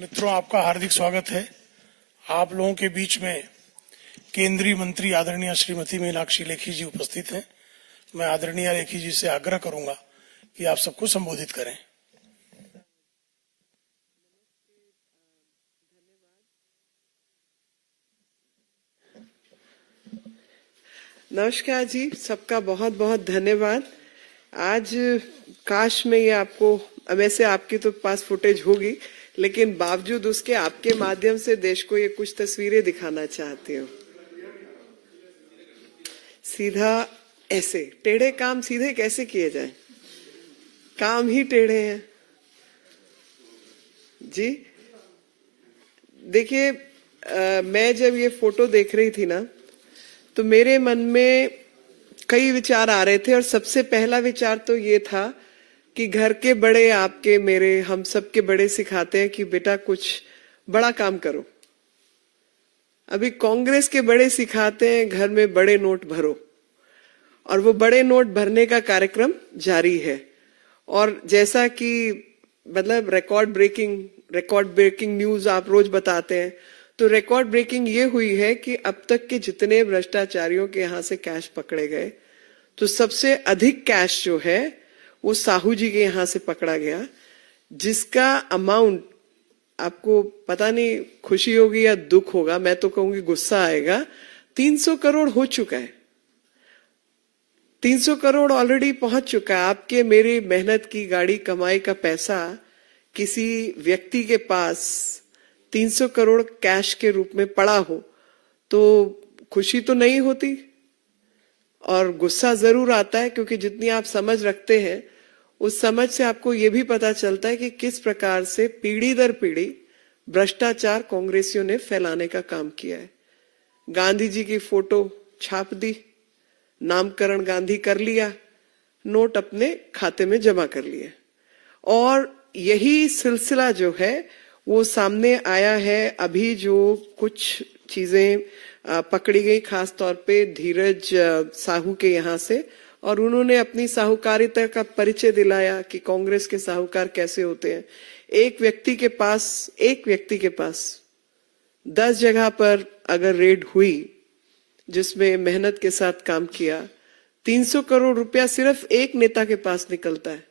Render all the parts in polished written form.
मित्रों, आपका हार्दिक स्वागत है। आप लोगों के बीच में केंद्रीय मंत्री आदरणीय श्रीमती मीनाक्षी लेखी जी उपस्थित हैं। मैं आदरणीय लेखी जी से आग्रह करूंगा कि आप सबको संबोधित करें। नमस्कार जी, सबका बहुत बहुत धन्यवाद। आज काश में ये आपको, वैसे आपके तो पास फुटेज होगी, लेकिन बावजूद उसके आपके माध्यम से देश को ये कुछ तस्वीरें दिखाना चाहती हूँ। सीधा ऐसे टेढ़े काम सीधे कैसे किए जाए, काम ही टेढ़े हैं जी। देखिए, मैं जब ये फोटो देख रही थी ना, तो मेरे मन में कई विचार आ रहे थे और सबसे पहला विचार तो ये था कि घर के बड़े, आपके, मेरे, हम सब के बड़े सिखाते हैं कि बेटा कुछ बड़ा काम करो। अभी कांग्रेस के बड़े सिखाते हैं घर में बड़े नोट भरो, और वो बड़े नोट भरने का कार्यक्रम जारी है। और जैसा कि मतलब रिकॉर्ड ब्रेकिंग न्यूज आप रोज बताते हैं, तो रिकॉर्ड ब्रेकिंग ये हुई है कि अब तक के जितने भ्रष्टाचारियों के यहाँ से कैश पकड़े गए, तो सबसे अधिक कैश जो है वो साहू जी के यहाँ से पकड़ा गया, जिसका अमाउंट आपको पता नहीं खुशी होगी या दुख होगा, मैं तो कहूंगी गुस्सा आएगा। 300 करोड़ हो चुका है, 300 करोड़ ऑलरेडी पहुंच चुका है। आपके मेरी मेहनत की गाड़ी कमाई का पैसा किसी व्यक्ति के पास 300 करोड़ कैश के रूप में पड़ा हो तो खुशी तो नहीं होती, और गुस्सा जरूर आता है, क्योंकि जितनी आप समझ रखते हैं उस समझ से आपको ये भी पता चलता है कि किस प्रकार से पीढ़ी दर पीढ़ी भ्रष्टाचार कांग्रेसियों ने फैलाने का काम किया है। गांधी जी की फोटो छाप दी, नामकरण गांधी कर लिया, नोट अपने खाते में जमा कर लिए, और यही सिलसिला जो है वो सामने आया है। अभी जो कुछ चीजें पकड़ी गई, खास तौर पे धीरज साहू के यहाँ से, और उन्होंने अपनी साहूकारिता का परिचय दिलाया कि कांग्रेस के साहूकार कैसे होते हैं। एक व्यक्ति के पास 10 जगह पर अगर रेड हुई जिसमें मेहनत के साथ काम किया, 300 करोड़ रुपया सिर्फ एक नेता के पास निकलता है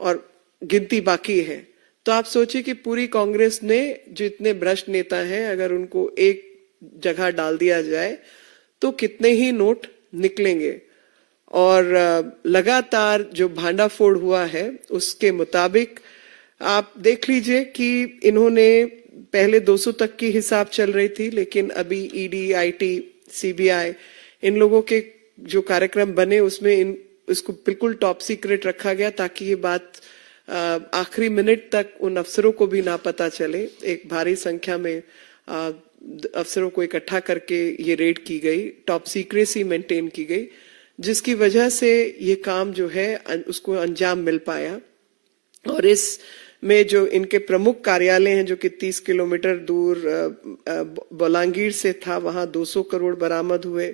और गिनती बाकी है। तो आप सोचिए कि पूरी कांग्रेस ने जितने भ्रष्ट नेता हैं, अगर उनको एक जगह डाल दिया जाए तो कितने ही नोट निकलेंगे। और लगातार जो भांडाफोड़ हुआ है उसके मुताबिक आप देख लीजिए कि इन्होंने पहले 200 तक की हिसाब चल रही थी, लेकिन अभी ईडी, आईटी, सीबीआई, इन लोगों के जो कार्यक्रम बने उसमें इसको बिल्कुल टॉप सीक्रेट रखा गया, ताकि ये बात आखिरी मिनट तक उन अफसरों को भी ना पता चले। एक भारी संख्या में अफसरों को इकट्ठा करके ये रेड की गई, टॉप सीक्रेसी मेंटेन की गई, जिसकी वजह से ये काम जो है उसको अंजाम मिल पाया। और इस में जो इनके प्रमुख कार्यालय हैं, जो कि 30 किलोमीटर दूर बोलांगीर से था, वहां 200 करोड़ बरामद हुए।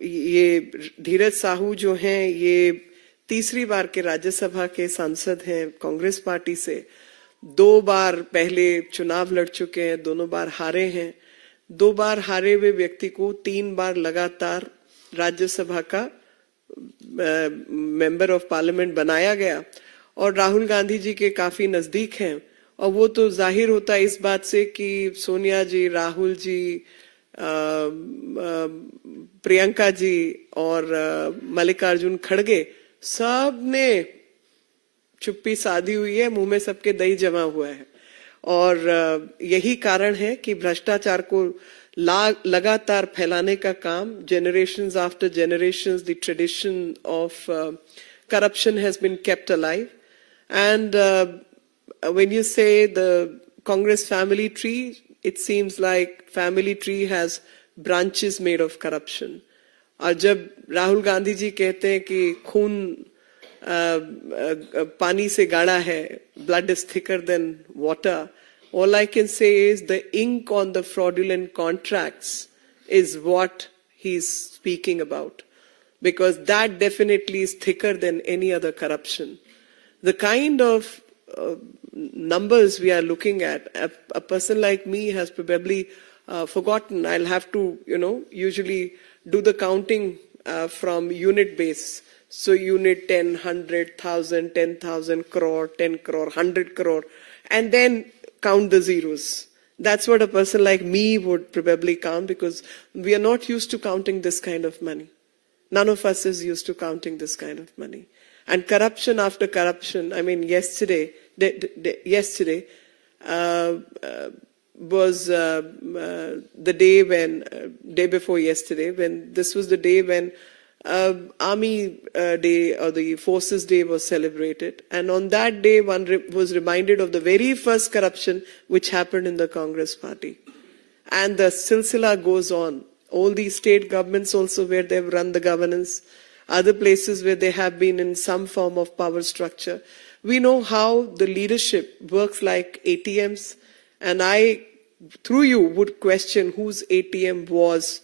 ये धीरज साहू जो हैं, ये तीसरी बार के राज्यसभा के सांसद हैं कांग्रेस पार्टी से। 2 बार पहले चुनाव लड़ चुके हैं, दोनों बार हारे हैं। 2 बार हारे हुए व्यक्ति को 3 बार लगातार राज्यसभा का मेंबर ऑफ पार्लियामेंट बनाया गया, और राहुल गांधी जी के काफी नजदीक हैं। और वो तो जाहिर होता है इस बात से कि सोनिया जी, राहुल जी, प्रियंका जी और मल्लिकार्जुन खड़गे, सब ने चुप्पी साधी हुई है, मुंह में सबके दही जमा हुआ है। और यही कारण है कि भ्रष्टाचार को लगातार फैलाने का काम, generations after generations, the tradition of corruption has been kept alive. And when you say the Congress family tree, it seems like family tree has branches made of corruption. और जब राहुल गांधी जी कहते हैं कि खून पानी से गाढ़ा है, blood is thicker than water, all I can say is the ink on the fraudulent contracts is what he's speaking about, because that definitely is thicker than any other corruption. The kind of numbers we are looking at, a person like me has probably forgotten. I'll have to, usually do the counting from unit base. So unit 10, 100, 1,000, 10,000 crore, 10 crore, 100 crore, and then count the zeros. That's what a person like me would probably count, because we are not used to counting this kind of money. None of us is used to counting this kind of money. And corruption after corruption. I mean, yesterday was the day before yesterday, when this was the day when Army Day or the Forces Day was celebrated. And on that day, one was reminded of the very first corruption which happened in the Congress party. And the silsila goes on. All these state governments also, where they've run the governance, other places where they have been in some form of power structure. We know how the leadership works like ATMs, and I, through you, would question whose ATM was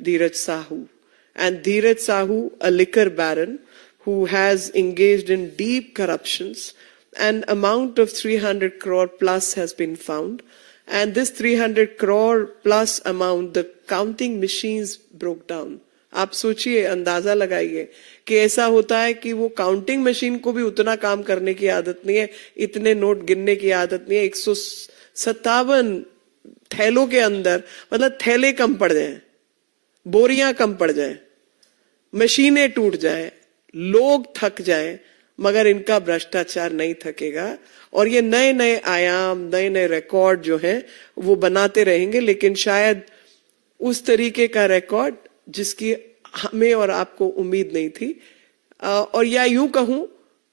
Dheeraj Sahu. And Dheeraj Sahu, a liquor baron who has engaged in deep corruptions, an amount of 300 crore plus has been found. And this 300 crore plus amount, the counting machines broke down. आप सोचिए, अंदाजा लगाइए कि ऐसा होता है कि वो काउंटिंग मशीन को भी उतना काम करने की आदत नहीं है, इतने नोट गिनने की आदत नहीं है। 157 थैलों के अंदर, मतलब थैले कम पड़ जाएं, बोरियां कम पड़ जाएं, मशीनें टूट जाएं, लोग थक जाएं, मगर इनका भ्रष्टाचार नहीं थकेगा। और ये नए नए आयाम, नए नए रिकॉर्ड जो हैं वो बनाते रहेंगे, लेकिन शायद उस तरीके का रिकॉर्ड जिसकी हमें और आपको उम्मीद नहीं थी, और या यूं कहूं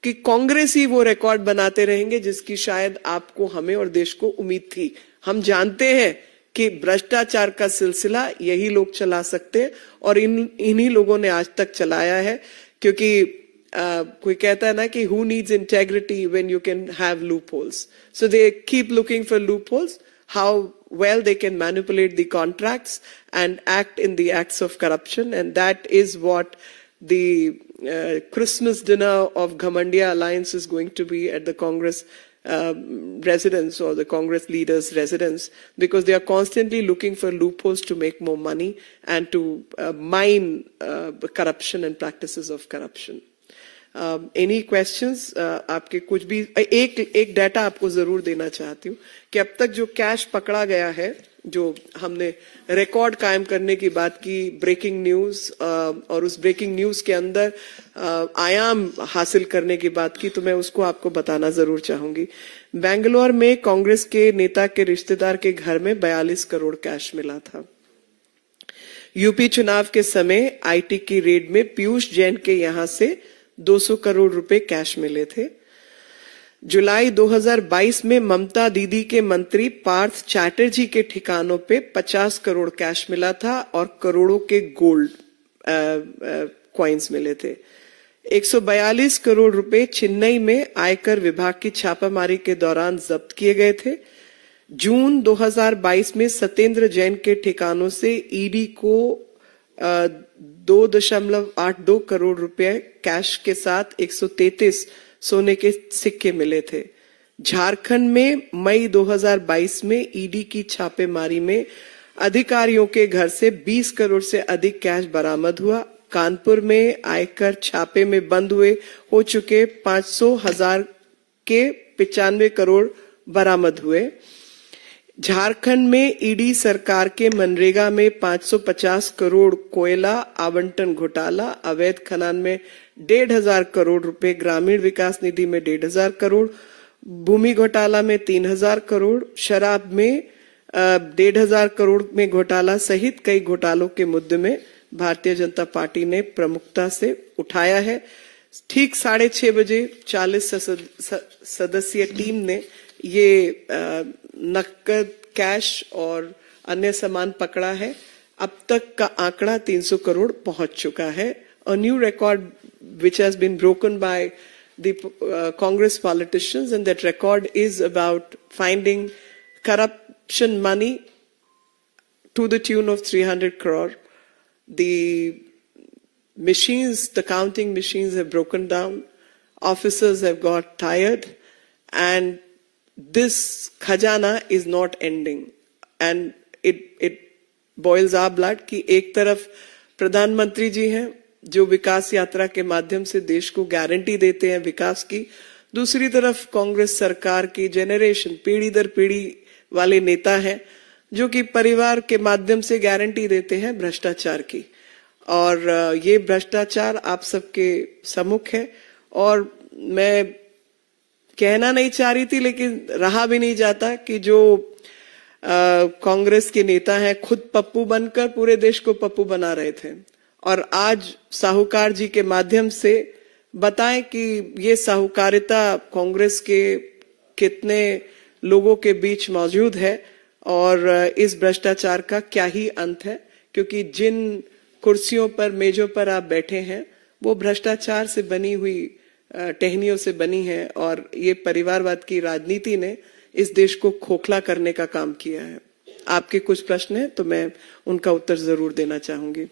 कि कांग्रेस ही वो रिकॉर्ड बनाते रहेंगे जिसकी शायद आपको, हमें और देश को उम्मीद थी। हम जानते हैं कि भ्रष्टाचार का सिलसिला यही लोग चला सकते हैं, और इन्हीं लोगों ने आज तक चलाया है। क्योंकि कोई कहता है ना कि who needs integrity when you can have loopholes. So they keep looking for loopholes, how well they can manipulate the contracts and act in the acts of corruption. And that is what the Christmas dinner of Ghamandia Alliance is going to be at the Congress residence, or the Congress leaders' residence, because they are constantly looking for loopholes to make more money and to mine corruption and practices of corruption. Any questions? आपके कुछ भी, एक data आपको जरूर देना चाहती हूँ कि अब तक जो कैश पकड़ा गया है, जो हमने रिकॉर्ड कायम करने की बात की, ब्रेकिंग न्यूज, और उस ब्रेकिंग न्यूज के अंदर आयाम हासिल करने की बात की, तो मैं उसको आपको बताना जरूर चाहूंगी। बेंगलोर में कांग्रेस के नेता के रिश्तेदार के घर में 42 करोड़ कैश मिला था। यूपी चुनाव के समय आईटी की रेड में पीयूष जैन के यहां से 200 करोड़ रुपए कैश मिले थे। जुलाई 2022 में ममता दीदी के मंत्री पार्थ चैटर्जी के ठिकानों पे 50 करोड़ कैश मिला था, और करोड़ों के गोल्ड कॉइन्स मिले थे। 142 करोड़ रुपए चेन्नई में आयकर विभाग की छापामारी के दौरान जब्त किए गए थे। जून 2022 में सत्येंद्र जैन के ठिकानों से ईडी को 2.82 करोड़ रुपए कैश के साथ 133 सोने के सिक्के मिले थे। झारखंड में मई 2022 में ईडी की छापेमारी में अधिकारियों के घर से 20 करोड़ से अधिक कैश बरामद हुआ। कानपुर में आयकर छापे में बंद हो चुके 500,000 के 95 करोड़ बरामद हुए। झारखंड में ईडी सरकार के मनरेगा में 550 करोड़ कोयला आवंटन घोटाला, अवैध खनन में 1,500 करोड़ रुपए, ग्रामीण विकास निधि में 1,500 करोड़, भूमि घोटाला में 3,000 करोड़, शराब में 1,500 करोड़ में घोटाला सहित कई घोटालों के मुद्दे में भारतीय जनता पार्टी ने प्रमुखता से उठाया है। ठीक 6:30 बजे 40 सदस्यीय टीम ने ये नकद, कैश और अन्य सामान पकड़ा है। अब तक का आंकड़ा 300 करोड़ पहुंच चुका है। A new record which has been broken by the Congress politicians, and that record is about finding corruption money to the tune of 300 crore. The machines, the counting machines have broken down. Officers have got tired, and this खजाना is not ending and it boils our blood कि एक तरफ प्रधानमंत्री जी हैं जो विकास यात्रा के माध्यम से देश को गारंटी देते हैं विकास की, दूसरी तरफ कांग्रेस सरकार की जेनरेशन पीढ़ी दर पीढ़ी वाले नेता हैं जो कि परिवार के माध्यम से गारंटी देते हैं भ्रष्टाचार की। और ये भ्रष्टाचार आप सबके सम्मुख है और मैं कहना नहीं चाह रही थी लेकिन रहा भी नहीं जाता कि जो कांग्रेस के नेता हैं खुद पप्पू बनकर पूरे देश को पप्पू बना रहे थे और आज साहूकार जी के माध्यम से बताएं कि ये साहूकारिता कांग्रेस के कितने लोगों के बीच मौजूद है और इस भ्रष्टाचार का क्या ही अंत है, क्योंकि जिन कुर्सियों पर मेजों पर आप बैठे हैं वो भ्रष्टाचार से बनी हुई टहनियों से बनी है और ये परिवारवाद की राजनीति ने इस देश को खोखला करने का काम किया है। आपके कुछ प्रश्न हैं तो मैं उनका उत्तर जरूर देना चाहूंगी।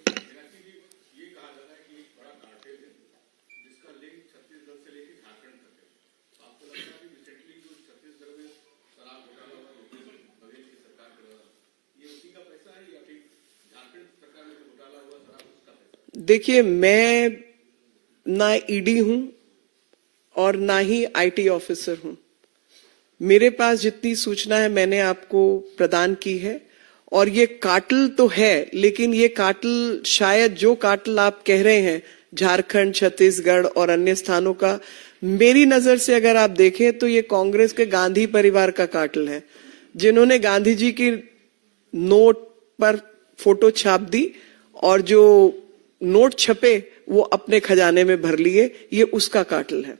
देखिए, मैं ना ईडी हूं और ना ही आईटी ऑफिसर हूं। मेरे पास जितनी सूचना है मैंने आपको प्रदान की है और ये काटल तो है, लेकिन ये काटल शायद जो काटल आप कह रहे हैं झारखंड, छत्तीसगढ़ और अन्य स्थानों का, मेरी नजर से अगर आप देखें तो ये कांग्रेस के गांधी परिवार का काटल है, जिन्होंने गांधी जी की नोट पर फोटो छाप दी और जो नोट छपे वो अपने खजाने में भर लिए, ये उसका काटल है।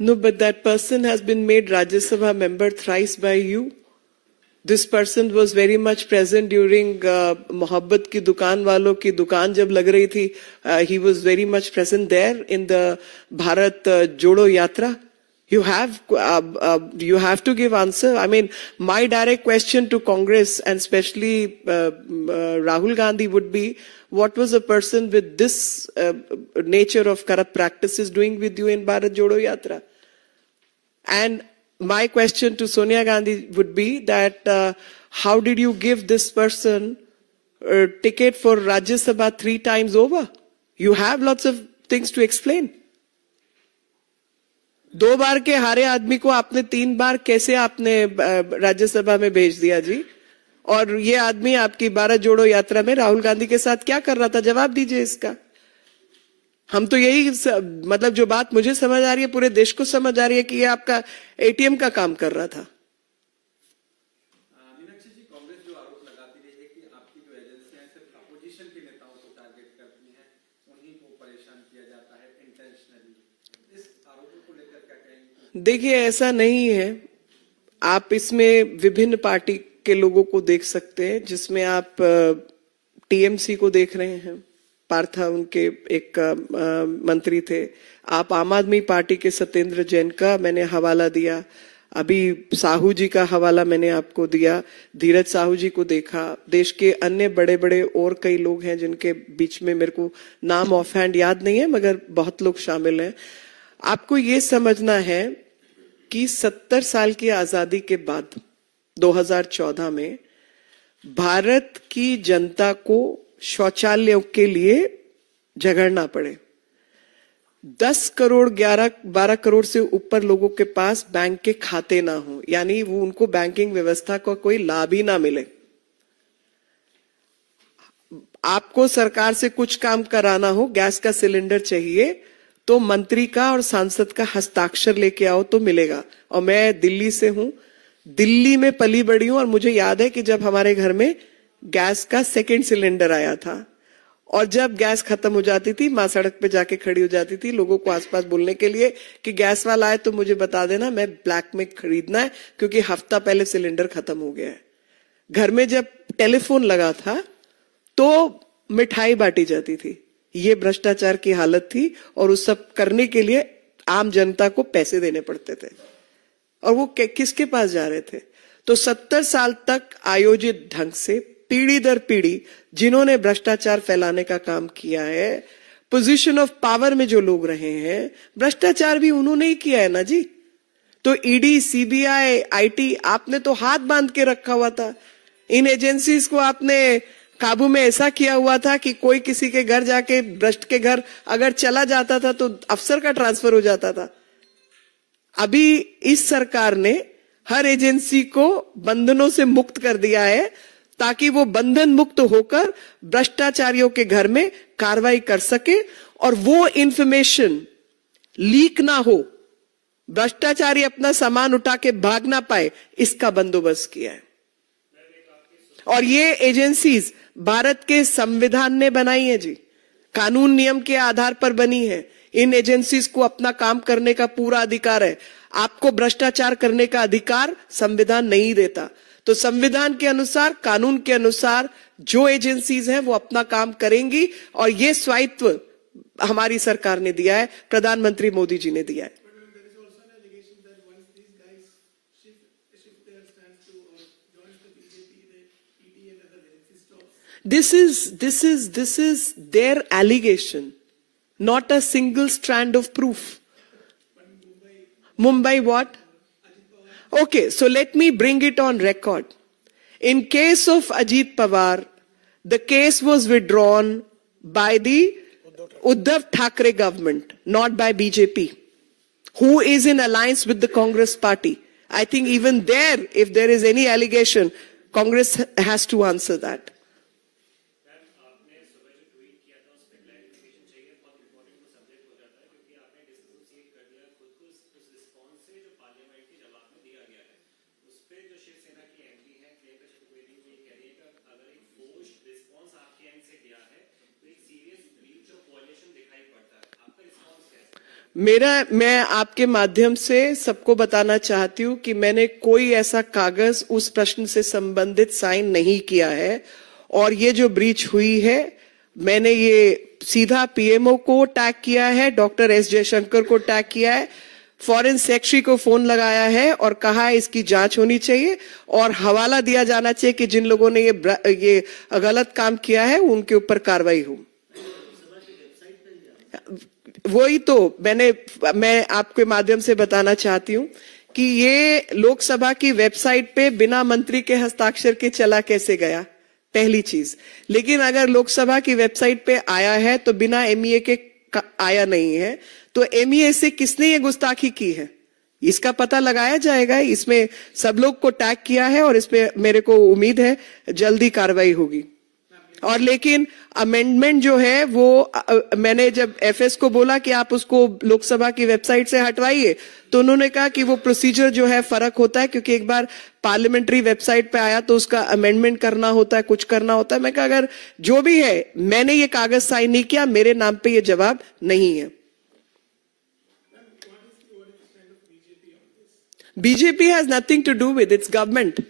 No, but that person has been made Rajya Sabha member thrice by you. This person was very much present during Mohabbat ki dukaan walon ki dukaan jab lag rahi thi. He was very much present there in the Bharat Jodo Yatra. You have to give answer. I mean, my direct question to Congress and especially Rahul Gandhi would be, what was a person with this nature of corrupt practices doing with you in Bharat Jodo Yatra? And my question to Sonia Gandhi would be that how did you give this person a ticket for Rajya Sabha 3 times over? You have lots of things to explain. 2 बार के हारे आदमी को आपने 3 बार कैसे आपने राज्यसभा में भेज दिया जी? और ये आदमी आपकी भारत जोड़ो यात्रा में राहुल गांधी के साथ क्या कर रहा था? जवाब दीजिए इसका। हम तो यही मतलब जो बात मुझे समझ आ रही है पूरे देश को समझ आ रही है कि ये आपका एटीएम का काम कर रहा था। मीनाक्षी जी, कांग्रेस जो आरोप लगाती रही है कि आपकी जो एजेंसियां सिर्फ अपोजिशन के नेताओं को टारगेट करती हैं, उन्हीं को परेशान किया जाता है इंटेंशनली, इस आरोपों को लेकर क्या कहेंगे? देखिए, ऐसा नहीं है। आप इसमें विभिन्न पार्टी के लोगों को देख सकते हैं, जिसमें आप टीएमसी को देख रहे हैं, पार्था उनके एक मंत्री थे। आप आम आदमी पार्टी के सत्येंद्र जैन का मैंने हवाला दिया, अभी साहू जी का हवाला मैंने आपको दिया, धीरज साहू जी को देखा। देश के अन्य बड़े बड़े और कई लोग हैं जिनके बीच में मेरे को नाम ऑफ हैंड याद नहीं है, मगर बहुत लोग शामिल हैं। आपको ये समझना है कि 70 साल की आजादी के बाद 2014 में भारत की जनता को शौचालयों के लिए झगड़ना पड़े। 10 करोड़ 11-12 करोड़ से ऊपर लोगों के पास बैंक के खाते ना हो, यानी वो उनको बैंकिंग व्यवस्था का कोई लाभ ही ना मिले। आपको सरकार से कुछ काम कराना हो, गैस का सिलेंडर चाहिए तो मंत्री का और सांसद का हस्ताक्षर लेके आओ तो मिलेगा। और मैं दिल्ली से हूं, दिल्ली में पली बड़ी हूं और मुझे याद है कि जब हमारे घर में गैस का 2nd सिलेंडर आया था और जब गैस खत्म हो जाती थी, मां सड़क पे जाके खड़ी हो जाती थी लोगों को आसपास बोलने के लिए कि गैस वाला आए तो मुझे बता देना, मैं ब्लैक में खरीदना है क्योंकि हफ्ता पहले सिलेंडर खत्म हो गया है। घर में जब टेलीफोन लगा था तो मिठाई बांटी जाती थी, ये भ्रष्टाचार की हालत थी और उस सब करने के लिए आम जनता को पैसे देने पड़ते थे और वो किसके पास जा रहे थे? तो 70 साल तक आयोजित ढंग से पीढ़ी दर पीढ़ी जिन्होंने भ्रष्टाचार फैलाने का काम किया है, पोजीशन ऑफ पावर में जो लोग रहे हैं, भ्रष्टाचार भी उन्होंने ही किया है ना जी। तो ईडी, सीबीआई, आईटी, आपने तो हाथ बांध के रखा हुआ था। इन एजेंसीज को आपने काबू में ऐसा किया हुआ था कि कोई किसी के घर जाके, भ्रष्ट के घर अगर चला जाता था तो अफसर का ट्रांसफर हो जाता था। अभी इस सरकार ने हर एजेंसी को बंधनों से मुक्त कर दिया है ताकि वो बंधन मुक्त होकर भ्रष्टाचारियों के घर में कार्रवाई कर सके और वो इंफॉर्मेशन लीक ना हो, भ्रष्टाचारी अपना सामान उठा के भाग ना पाए, इसका बंदोबस्त किया है। और ये एजेंसीज भारत के संविधान ने बनाई है जी, कानून नियम के आधार पर बनी है। इन एजेंसीज को अपना काम करने का पूरा अधिकार है। आपको भ्रष्टाचार करने का अधिकार संविधान नहीं देता। तो संविधान के अनुसार, कानून के अनुसार जो एजेंसीज हैं वो अपना काम करेंगी और ये स्वायत्व हमारी सरकार ने दिया है, प्रधानमंत्री मोदी जी ने दिया है। This is their allegation, not a single strand of proof. Mumbai what? Okay, so let me bring it on record. In case of Ajit Pawar, the case was withdrawn by the Uddhav Thackeray government, not by BJP, who is in alliance with the Congress party. I think even there, if there is any allegation, Congress has to answer that. मैं आपके माध्यम से सबको बताना चाहती हूं कि मैंने कोई ऐसा कागज उस प्रश्न से संबंधित साइन नहीं किया है और ये जो ब्रीच हुई है, मैंने ये सीधा पीएमओ को टैग किया है, डॉक्टर एस जयशंकर को टैग किया है, फॉरेन सेक्रेटरी को फोन लगाया है और कहा है इसकी जांच होनी चाहिए और हवाला दिया जाना चाहिए कि जिन लोगों ने ये गलत काम किया है उनके ऊपर कार्रवाई हो। वही तो मैं आपके माध्यम से बताना चाहती हूं कि ये लोकसभा की वेबसाइट पे बिना मंत्री के हस्ताक्षर के चला कैसे गया, पहली चीज। लेकिन अगर लोकसभा की वेबसाइट पे आया है तो बिना एमईए के आया नहीं है, तो एमईए से किसने ये गुस्ताखी की है इसका पता लगाया जाएगा। इसमें सब लोग को टैग किया है और इसमें मेरे को उम्मीद है जल्दी कार्रवाई होगी। और लेकिन अमेंडमेंट जो है वो मैंने जब एफएस को बोला कि आप उसको लोकसभा की वेबसाइट से हटवाइए, तो उन्होंने कहा कि वो प्रोसीजर जो है फर्क होता है, क्योंकि एक बार पार्लियामेंट्री वेबसाइट पे आया तो उसका अमेंडमेंट करना होता है, कुछ करना होता है। मैं कहा अगर जो भी है, मैंने ये कागज साइन नहीं किया, मेरे नाम पे ये जवाब नहीं है। BJP has nothing to do with its government.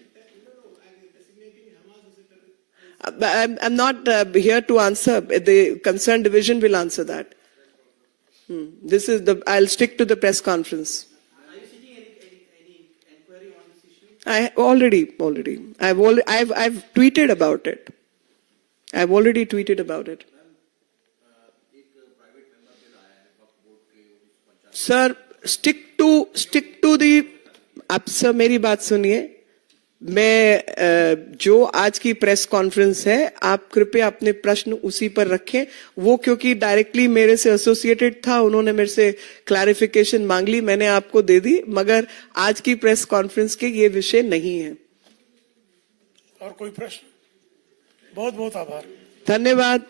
I'm not here to answer. The concerned division will answer that. I'll stick to the press conference. Are you seeking any inquiry on this issue? I've tweeted about it. I've already tweeted about it. Sir, stick to the. अब sir मेरी बात सुनिए, मैं जो आज की press conference है, आप कृपया अपने प्रश्न उसी पर रखें। वो क्योंकि डायरेक्टली मेरे से एसोसिएटेड था, उन्होंने मेरे से क्लैरिफिकेशन मांग ली, मैंने आपको दे दी, मगर आज की प्रेस कॉन्फ्रेंस के ये विषय नहीं है। और कोई प्रश्न? बहुत बहुत आभार, धन्यवाद।